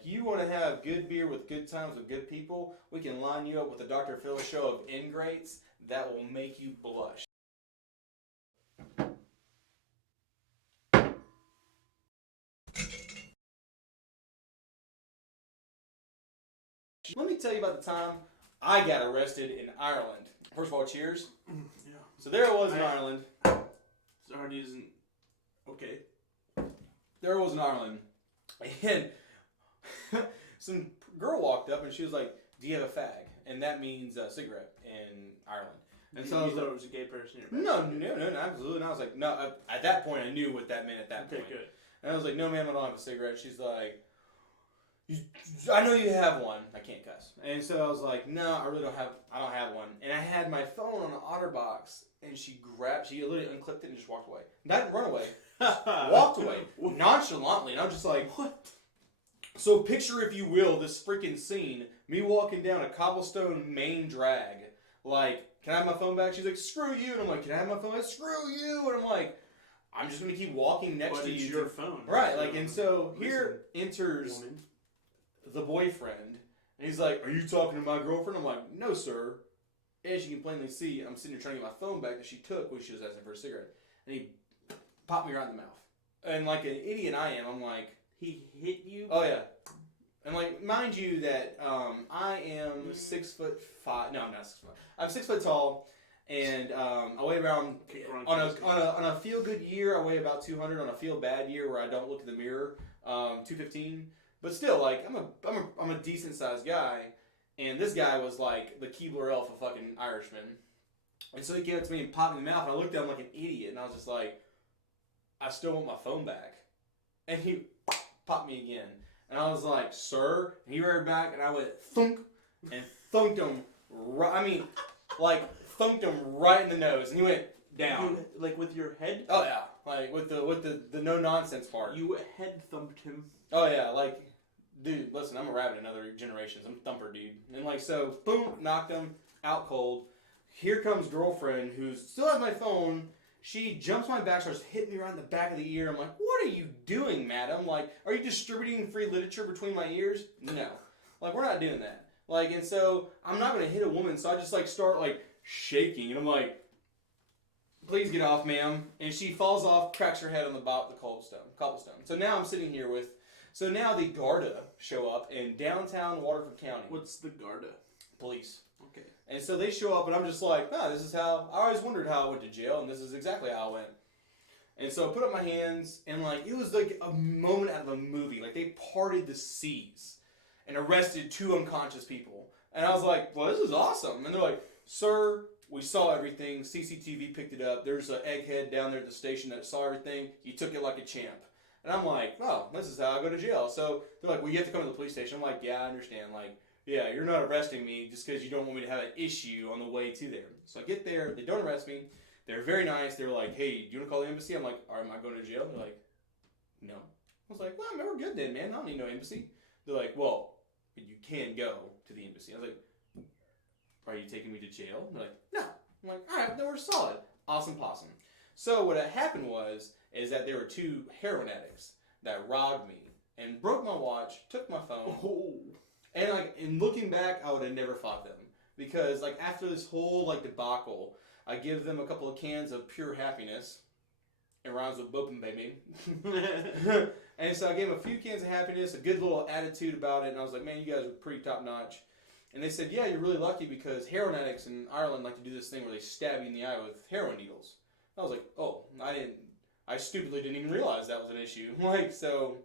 If you want to have good beer with good times with good people, we can line you up with a Dr. Phil show of ingrates that will make you blush. Let me tell you about the time I got arrested in Ireland. First of all, cheers. Yeah. So there I was in Ireland. Already isn't okay. There I was in Ireland. And some girl walked up and she was like, "Do you have a fag?" And that means a cigarette in Ireland. And so I was thought like, it was a gay person. no, absolutely. And I was like, no. At that point, I knew what that meant. At that point, good. And I was like, "No, ma'am, I don't have a cigarette." She's like, "I know you have one." I can't cuss. And so I was like, "No, I really don't have. I don't have one." And I had my phone on the OtterBox, and she literally unclipped it and just walked away. Not run away. Walked away nonchalantly, and I'm just like, what? So picture, if you will, this freaking scene: me walking down a cobblestone main drag, like, "Can I have my phone back?" She's like, "Screw you," and I'm like, "Can I have my phone back?" "Screw you," and I'm like, "I'm just gonna keep walking next to you." It's your phone, right? Like, and so here enters woman. the boyfriend, and he's like, "Are you talking to my girlfriend?" I'm like, "No, sir." As you can plainly see, I'm sitting here trying to get my phone back that she took when she was asking for a cigarette, and he popped me right in the mouth. And like an idiot I am, I'm like, he hit you? "Oh yeah." And like, mind you that I am 6'5". No, I'm not 6'5". I'm 6 foot tall, and I weigh around on a feel good year. I weigh about 200. On a feel bad year where I don't look in the mirror, 215. But still, like, I'm a decent sized guy, and this guy was like the Keebler elf of fucking Irishman. And so he came up to me and popped me in the mouth, and I looked at him like an idiot, and I was just like, "I still want my phone back." And he popped me again. And I was like, "Sir," and he reared back, and I went thunk, and thunked him, thunked him right in the nose, and he went down. Like with your head? Oh yeah, like with the no nonsense part. You head thumped him. Oh yeah, like, dude, listen, I'm a rabbit in other generations. I'm a thumper, dude. And like, so, boom, knocked him out cold. Here comes girlfriend, who still has my phone. She jumps my back, starts hitting me right in the back of the ear. I'm like, "What are you doing, madam? Like, are you distributing free literature between my ears?" No. Like, we're not doing that. Like, and so, I'm not going to hit a woman, so I just, like, start, like, shaking. And I'm like, "Please get off, ma'am." And she falls off, cracks her head on the cobblestone. So now I'm sitting here so now the Garda show up in downtown Waterford County. What's the Garda? Police. Okay. And so they show up, and I'm just like, this is how, I always wondered how I went to jail, and this is exactly how I went. And so I put up my hands, and like, it was like a moment out of a movie. Like, they parted the seas and arrested 2 unconscious people. And I was like, "Well, this is awesome." And they're like, "Sir, we saw everything. CCTV picked it up. There's an egghead down there at the station that saw everything. You took it like a champ." And I'm like, "Oh, this is how I go to jail." So they're like, "Well, you have to come to the police station." I'm like, "Yeah, I understand. Like, yeah, you're not arresting me just because you don't want me to have an issue on the way to there." So I get there. They don't arrest me. They're very nice. They're like, "Hey, do you want to call the embassy?" I'm like, "Am I going to jail?" They're like, "No." I was like, "Well, man, we're good then, man. I don't need no embassy." They're like, "Well, you can go to the embassy." I was like, "Are you taking me to jail?" And they're like, "No." I'm like, "All right, then we're solid." Awesome possum. So what had happened is that there were 2 heroin addicts that robbed me and broke my watch, took my phone. Oh. And like, in looking back, I would have never fought them, because like, after this whole like debacle, I give them a couple of cans of pure happiness. It rhymes with bopin' baby. And so I gave them a few cans of happiness, a good little attitude about it, and I was like, "Man, you guys are pretty top notch." And they said, "Yeah, you're really lucky, because heroin addicts in Ireland like to do this thing where they stab you in the eye with heroin needles." I was like, "Oh, I stupidly didn't even realize that was an issue." Like, so,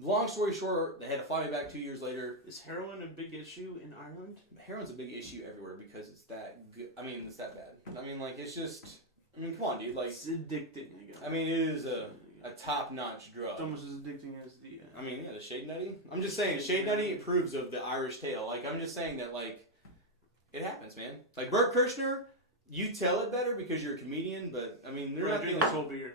long story short, they had to fly me back 2 years later. Is heroin a big issue in Ireland? Heroin's a big issue everywhere because it's that good. I mean, it's that bad. I mean, like, it's just, come on, dude. Like, it's addicting. I mean, it is a top-notch drug. It's almost as addicting as the... I mean, yeah, the Shade Nutty. I'm just saying, Shade Nutty approves of the Irish tale. Like, I'm just saying that, like, it happens, man. Like, Burt Kirshner, you tell it better because you're a comedian, but, I mean, they're We're not not doing doing this whole beer.